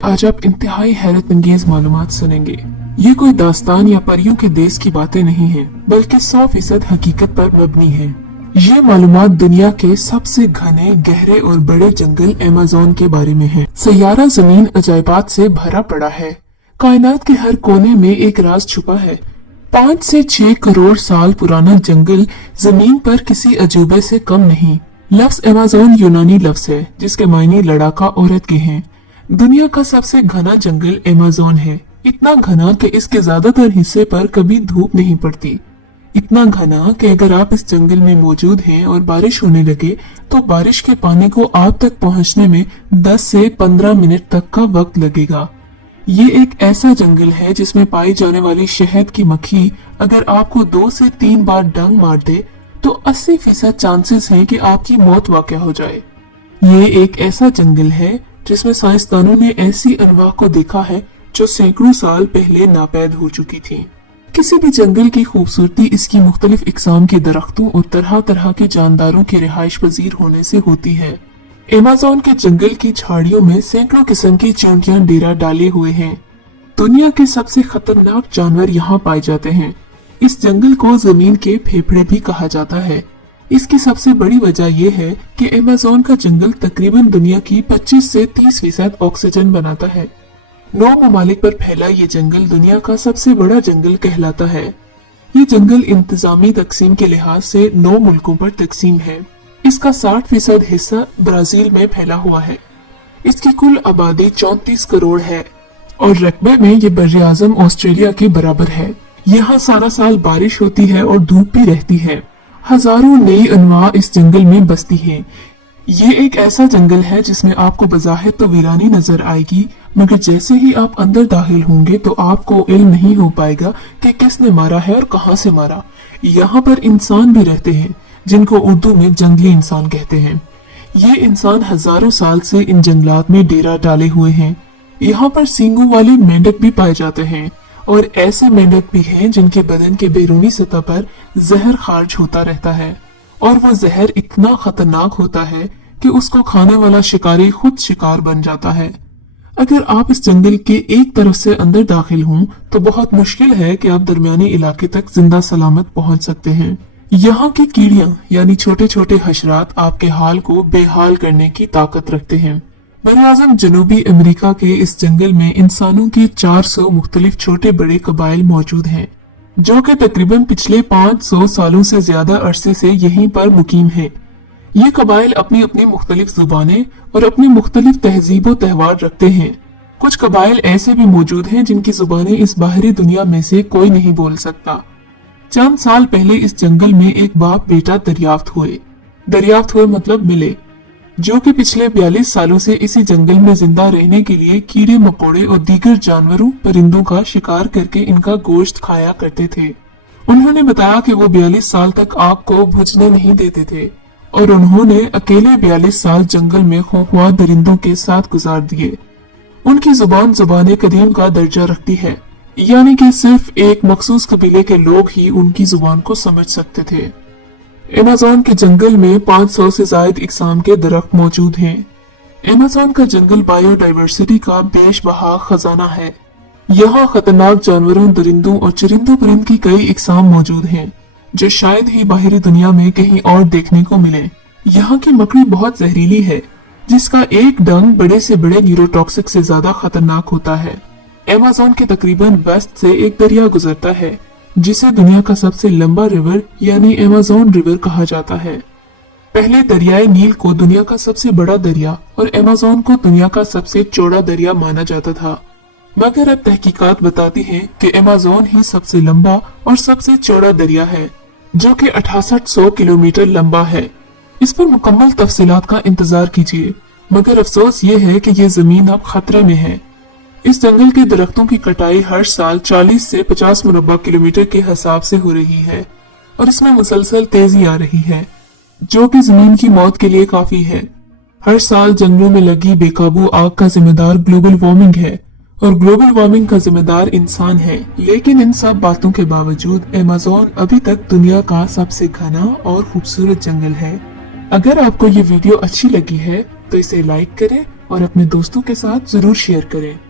आज आप इंतहाई हैरत अंगेज मालूमात सुनेंगे। ये कोई दास्तान या परियों के देश की बातें नहीं हैं, बल्कि 100% हकीकत पर मबनी है। ये मालूमात दुनिया के सबसे घने, गहरे और बड़े जंगल अमेज़न के बारे में है। सैयारा जमीन अजायबात से भरा पड़ा है। कायनात के हर कोने में एक राज छुपा है। 5 से 6 करोड़ साल पुराना जंगल जमीन पर किसी अजूबे से कम नहीं। लफ्ज अमेज़न यूनानी लफ्ज है, जिसके मायने लड़ाका औरत के हैं। दुनिया का सबसे घना जंगल अमेज़न है। इतना घना कि इसके ज्यादातर हिस्से पर कभी धूप नहीं पड़ती। इतना घना कि अगर आप इस जंगल में मौजूद हैं और बारिश होने लगे तो बारिश के पानी को आप तक पहुंचने में 10 से 15 मिनट तक का वक्त लगेगा। ये एक ऐसा जंगल है जिसमें पाई जाने वाली शहद की मक्खी अगर आपको 2 से 3 बार डंक मार दे तो 80% चांसेस है कि आपकी मौत वाक़या हो जाए। ये एक ऐसा जंगल है जिसमें साइंसदानों ने ऐसी अनवाह को देखा है जो सैकड़ों साल पहले नापैद हो चुकी थी। किसी भी जंगल की खूबसूरती इसकी मुख्तलिफ इकसाम के दरख्तों और तरह तरह के जानदारों के रिहाइश पजीर होने से होती है। अमेज़न के जंगल की झाड़ियों में सैकड़ों किस्म की चींटियां डेरा डाले हुए हैं। दुनिया के सबसे खतरनाक जानवर यहाँ पाए जाते हैं। इस जंगल को जमीन के फेफड़े भी कहा जाता है। इसकी सबसे बड़ी वजह यह है कि अमेज़न का जंगल तकरीबन दुनिया की 25 से 30% ऑक्सीजन बनाता है। 9 ममालिक पर फैला ये जंगल दुनिया का सबसे बड़ा जंगल कहलाता है। ये जंगल इंतजामी तकसीम के लिहाज से 9 मुल्कों पर तकसीम है। इसका 60% हिस्सा ब्राजील में फैला हुआ है। इसकी कुल आबादी 34 करोड़ है और रकबे में ये बर्र-ए-आज़म ऑस्ट्रेलिया के बराबर है। यहाँ सारा साल बारिश होती है और धूप भी रहती है। हजारों नई अनवा इस जंगल में बसती हैं। ये एक ऐसा जंगल है जिसमें आपको बज़ाहिर तो वीरानी नजर आएगी, मगर जैसे ही आप अंदर दाखिल होंगे तो आपको इल्म नहीं हो पाएगा कि किसने मारा है और कहां से मारा। यहाँ पर इंसान भी रहते हैं जिनको उर्दू में जंगली इंसान कहते हैं। ये इंसान हजारों साल से इन जंगलात में डेरा डाले हुए हैं। यहाँ पर सींगों वाले मेंढक भी पाए जाते हैं और ऐसे मेंढक भी हैं जिनके बदन के बैरूनी सतह पर जहर खारिज होता रहता है और वो जहर इतना खतरनाक होता है कि उसको खाने वाला शिकारी खुद शिकार बन जाता है। अगर आप इस जंगल के एक तरफ से अंदर दाखिल हों तो बहुत मुश्किल है कि आप दरमियानी इलाके तक जिंदा सलामत पहुंच सकते हैं। यहाँ की कीड़ियां यानी छोटे छोटे हशरात आपके हाल को बेहाल करने की ताकत रखते हैं। बरआज़म जनूबी अमेरिका के इस जंगल में इंसानों के 400 मुख्तलिफ छोटे बड़े कबाइल मौजूद हैं, जो कि तकरीबन पिछले 500 सालों से ज्यादा अरसे से यहीं पर मुकीम हैं। ये कबाइल अपनी अपनी मुख्तलिफ जुबानें और अपनी मुख्तलिफ तहजीब व त्यौहार रखते हैं। कुछ कबाइल ऐसे भी मौजूद हैं जिनकी जुबानें इस बाहरी दुनिया में से कोई नहीं बोल सकता। चंद साल पहले इस जंगल में एक बाप बेटा दरियाफ्त हुए मतलब मिले, जो कि पिछले 42 सालों से इसी जंगल में जिंदा रहने के लिए कीड़े मकोड़े और दीगर जानवरों परिंदों का शिकार करके इनका गोश्त खाया करते थे। उन्होंने बताया कि वो 42 साल तक आग को बुझने नहीं देते थे और उन्होंने अकेले 42 साल जंगल में खौफनाक दरिंदों के साथ गुजार दिए। उनकी जुबान जुबान कदीम का दर्जा रखती है, यानी कि सिर्फ एक मखसूस कबीले के लोग ही उनकी जुबान को समझ सकते थे। अमेज़न के जंगल में 500 से ज्यादा इकसाम के दरख्त मौजूद हैं। अमेज़न का जंगल बायोडाइवर्सिटी का बेशबहा खजाना है। यहाँ खतरनाक जानवरों, दरिंदों और चरिंदों परिंद की कई इकसाम मौजूद हैं जो शायद ही बाहरी दुनिया में कहीं और देखने को मिले। यहाँ की मकड़ी बहुत जहरीली है, जिसका एक डंक बड़े से बड़े न्यूरोटॉक्सिक से ज्यादा खतरनाक होता है। अमेज़न के तकरीबन वेस्ट से एक दरिया गुजरता है जिसे दुनिया का सबसे लंबा रिवर यानी अमेज़न रिवर कहा जाता है। पहले दरियाए नील को दुनिया का सबसे बड़ा दरिया और अमेज़न को दुनिया का सबसे चौड़ा दरिया माना जाता था, मगर अब तहकीकात बताती हैं कि अमेज़न ही सबसे लंबा और सबसे चौड़ा दरिया है, जो कि 6800 किलोमीटर लंबा है। इस पर मुकम्मल तफसीलात का इंतजार कीजिए, मगर अफसोस ये है कि ये जमीन अब खतरे में है। इस जंगल के दरख्तों की कटाई हर साल 40 से 50 मुरब्बा किलोमीटर के हिसाब से हो रही है और इसमें मुसलसल तेजी आ रही है, जो कि जमीन की मौत के लिए काफी है। हर साल जंगलों में लगी बेकाबू आग का जिम्मेदार ग्लोबल वार्मिंग है और ग्लोबल वार्मिंग का जिम्मेदार इंसान है। लेकिन इन सब बातों के बावजूद अमेज़न अभी तक दुनिया का सबसे घना और खूबसूरत जंगल है। अगर आपको ये वीडियो अच्छी लगी है तो इसे लाइक करें और अपने दोस्तों के साथ जरूर शेयर करें।